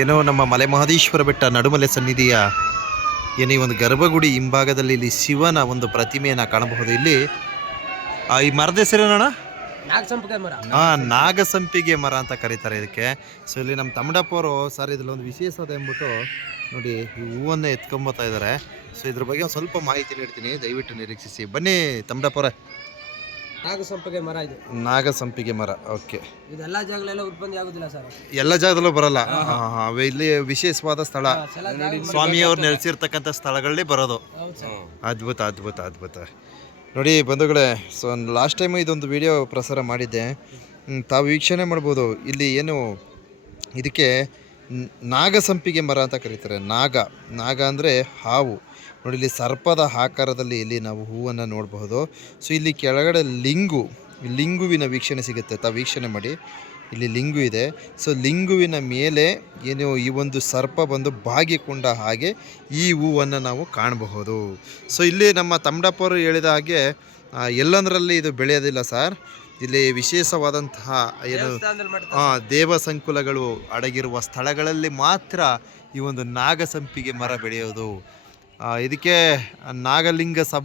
ಏನೋ ನಮ್ಮ ಮಲೆ ಮಹದೇಶ್ವರ ಬೆಟ್ಟ ನಡುಮಲೆ ಸನ್ನಿಧಿಯ ಏನೇ ಒಂದು ಗರ್ಭಗುಡಿ ಹಿಂಭಾಗದಲ್ಲಿ ಇಲ್ಲಿ ಶಿವನ ಒಂದು ಪ್ರತಿಮೆಯನ್ನು ಕಾಣಬಹುದು. ಇಲ್ಲಿ ಈ ಮರದ ಹೆಸರೇನೋಣ ಹಾ ನಾಗಸಂಪಿಗೆ ಮರ. ಅಂತ ಕರೀತಾರೆ ಇದಕ್ಕೆ. ಸೊ ಇಲ್ಲಿ ನಮ್ಮ ತಮ್ಮಡಪ್ಪ ಅವರು ಸರ್ ಇದ್ರಲ್ಲಿ ಒಂದು ವಿಶೇಷ ವಿಶೇಷತೆ ಎಂದ್ಬಿಟ್ಟು ನೋಡಿ ಈ ಹೂವನ್ನೇ ಎತ್ಕೊಂಬತ್ತಾ ಇದ್ದಾರೆ. ಸೊ ಇದ್ರ ಬಗ್ಗೆ ಒಂದು ಸ್ವಲ್ಪ ಮಾಹಿತಿ ನೀಡ್ತೀನಿ ದಯವಿಟ್ಟು ನಿರೀಕ್ಷಿಸಿ. ಬನ್ನಿ ತಮ್ಮಡಪ್ಪ ಅವರೇ ನಾಗಸಂಪಿಗೆ ಮರ ಇದು. ನಾಗಸಂಪಿಗೆ ಮರ ಓಕೆ. ಇದೆಲ್ಲ ಜಾಗಲೆಲ್ಲ ಉತ್ಪತ್ತಿ ಆಗುದಿಲ್ಲ ಸರ್. ಎಲ್ಲ ಜಾಗದಲ್ಲೂ ಬರಲ್ಲ. ಇಲ್ಲಿ ವಿಶೇಷವಾದ ಸ್ಥಳ. ಸ್ವಾಮಿ ಸ್ವಾಮಿಯವ್ರು ನೆಲೆಸಿರ್ತಕ್ಕಂಥ ಸ್ಥಳಗಳಲ್ಲಿ ಬರೋದು. ಅದ್ಭುತ ಅದ್ಭುತ ಅದ್ಭುತ. ನೋಡಿ ಬಂಧುಗಳೇ ಸೊ ಲಾಸ್ಟ್ ಟೈಮ್ ಇದೊಂದು ವಿಡಿಯೋ ಪ್ರಸಾರ ಮಾಡಿದ್ದೆ. ತಾವು ವೀಕ್ಷಣೆ ಮಾಡ್ಬೋದು. ಇಲ್ಲಿ ಏನು ಇದಕ್ಕೆ ನಾಗಸಂಪಿಗೆ ಮರ ಅಂತ ಕರೀತಾರೆ. ನಾಗ. ನಾಗ ಅಂದರೆ ಹಾವು. ನೋಡಿ, ಇಲ್ಲಿ ಸರ್ಪದ ಆಕಾರದಲ್ಲಿ ಇಲ್ಲಿ ನಾವು ಹೂವನ್ನು ನೋಡಬಹುದು. ಸೊ ಇಲ್ಲಿ ಕೆಳಗಡೆ ಲಿಂಗು. ಲಿಂಗುವಿನ ವೀಕ್ಷಣೆ ಸಿಗುತ್ತೆ. ತ, ವೀಕ್ಷಣೆ ಮಾಡಿ. ಇಲ್ಲಿ ಲಿಂಗು ಇದೆ. ಸೊ ಲಿಂಗುವಿನ ಮೇಲೆ ಏನು ಈ ಒಂದು ಸರ್ಪ ಬಂದು ಬಾಗಿಕೊಂಡ ಹಾಗೆ ಈ ಹೂವನ್ನು ನಾವು ಕಾಣಬಹುದು. ಸೊ ಇಲ್ಲಿ ನಮ್ಮ ತಮ್ಮಡಪ್ಪರು ಹೇಳಿದ ಹಾಗೆ ಎಲ್ಲಂದರಲ್ಲಿ ಇದು ಬೆಳೆಯೋದಿಲ್ಲ ಸರ್. ಇಲ್ಲಿ ವಿಶೇಷವಾದಂತಹ ಏನು ಆ, ದೇವ ಸಂಕುಲಗಳು ಅಡಗಿರುವ ಸ್ಥಳಗಳಲ್ಲಿ ಮಾತ್ರ ಈ ಒಂದು ನಾಗಸಂಪಿಗೆ ಮರ ಬೆಳೆಯೋದು. ಇದಕ್ಕೆ ನಾಗಲಿಂಗ ಸಂ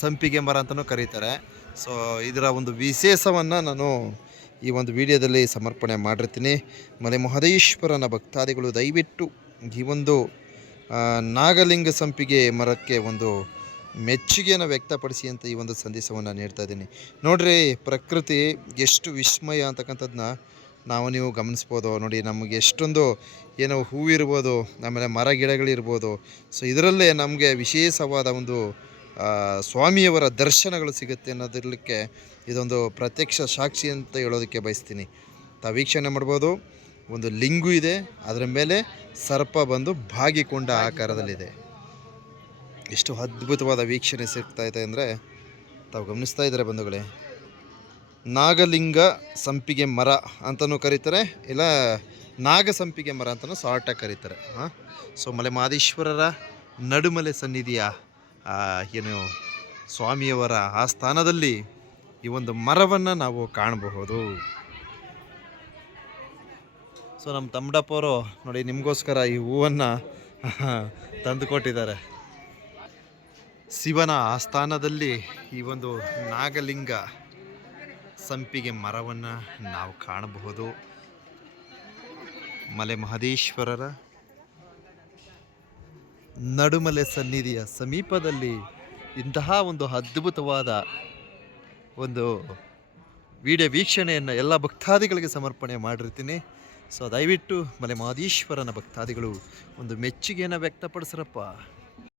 ಸಂಪಿಗೆ ಮರ ಅಂತಲೂ ಕರೀತಾರೆ. ಸೊ ಇದರ ಒಂದು ವಿಶೇಷವನ್ನು ನಾನು ಈ ಒಂದು ವಿಡಿಯೋದಲ್ಲಿ ಸಮರ್ಪಣೆ ಮಾಡಿರ್ತೀನಿ. ಮಲೆ ಮಹದೇಶ್ವರನ ಭಕ್ತಾದಿಗಳು ದಯವಿಟ್ಟು ಈ ಒಂದು ನಾಗಲಿಂಗ ಸಂಪಿಗೆ ಮರಕ್ಕೆ ಒಂದು ಮೆಚ್ಚುಗೆಯನ್ನು ವ್ಯಕ್ತಪಡಿಸಿ ಅಂತ ಈ ಒಂದು ಸಂದೇಶವನ್ನು ನೀಡ್ತಾ ಇದ್ದೀನಿ. ನೋಡ್ರಿ, ಪ್ರಕೃತಿ ಎಷ್ಟು ವಿಸ್ಮಯ ಅಂತಕ್ಕಂಥದ್ದನ್ನ ನಾವು ನೀವು ಗಮನಿಸ್ಬೋದು. ನೋಡಿ, ನಮಗೆ ಎಷ್ಟೊಂದು ಏನೋ ಹೂವಿರ್ಬೋದು, ಆಮೇಲೆ ಮರ ಗಿಡಗಳಿರ್ಬೋದು. ಸೊ ಇದರಲ್ಲೇ ನಮಗೆ ವಿಶೇಷವಾದ ಒಂದು ಸ್ವಾಮಿಯವರ ದರ್ಶನಗಳು ಸಿಗುತ್ತೆ ಅನ್ನೋದಿರಲಿಕ್ಕೆ ಇದೊಂದು ಪ್ರತ್ಯಕ್ಷ ಸಾಕ್ಷಿ ಅಂತ ಹೇಳೋದಕ್ಕೆ ಬಯಸ್ತೀನಿ. ತಾವು ವೀಕ್ಷಣೆ ಮಾಡ್ಬೋದು. ಒಂದು ಲಿಂಗು ಇದೆ. ಅದರ ಮೇಲೆ ಸರ್ಪ ಬಂದು ಬಾಗಿಕೊಂಡ ಆಕಾರದಲ್ಲಿದೆ. ಎಷ್ಟು ಅದ್ಭುತವಾದ ವೀಕ್ಷಣೆ ಸಿಗ್ತಾ ಇದೆ ಅಂದರೆ ತಾವು ಗಮನಿಸ್ತಾ ಇದ್ದಾರೆ ಬಂಧುಗಳೇ? ನಾಗಲಿಂಗ ಸಂಪಿಗೆ ಮರ ಅಂತಲೂ ಕರೀತಾರೆ, ಇಲ್ಲ ನಾಗಸಂಪಿಗೆ ಮರ ಅಂತಲೂ ಸಾರ್ಟಾಗಿ ಕರೀತಾರೆ, ಹಾಂ? ಸೊ ಮಲೆ ಮಹದೇಶ್ವರರ ನಡುಮಲೆ ಸನ್ನಿಧಿಯ ಏನು ಸ್ವಾಮಿಯವರ ಆ ಸ್ಥಾನದಲ್ಲಿ ಈ ಒಂದು ಮರವನ್ನು ನಾವು ಕಾಣಬಹುದು. ಸೊ ನಮ್ಮ ತಮ್ಮಡಪ್ಪವರು ನೋಡಿ ನಿಮಗೋಸ್ಕರ ಈ ಹೂವನ್ನು ತಂದು ಕೊಟ್ಟಿದ್ದಾರೆ. ಶಿವನ ಆಸ್ಥಾನದಲ್ಲಿ ಈ ಒಂದು ನಾಗಲಿಂಗ ಸಂಪಿಗೆ ಮರವನ್ನು ನಾವು ಕಾಣಬಹುದು. ಮಲೆ ಮಹದೇಶ್ವರರ ನಡುಮಲೆ ಸನ್ನಿಧಿಯ ಸಮೀಪದಲ್ಲಿ ಇಂತಹ ಒಂದು ಅದ್ಭುತವಾದ ಒಂದು ವಿಡಿಯೋ ವೀಕ್ಷಣೆಯನ್ನು ಎಲ್ಲ ಭಕ್ತಾದಿಗಳಿಗೆ ಸಮರ್ಪಣೆ ಮಾಡಿರ್ತೀನಿ. ಸೊ ದಯವಿಟ್ಟು ಮಲೆ ಮಹದೇಶ್ವರನ ಭಕ್ತಾದಿಗಳು ಒಂದು ಮೆಚ್ಚುಗೆಯನ್ನು ವ್ಯಕ್ತಪಡಿಸ್ರಪ್ಪ.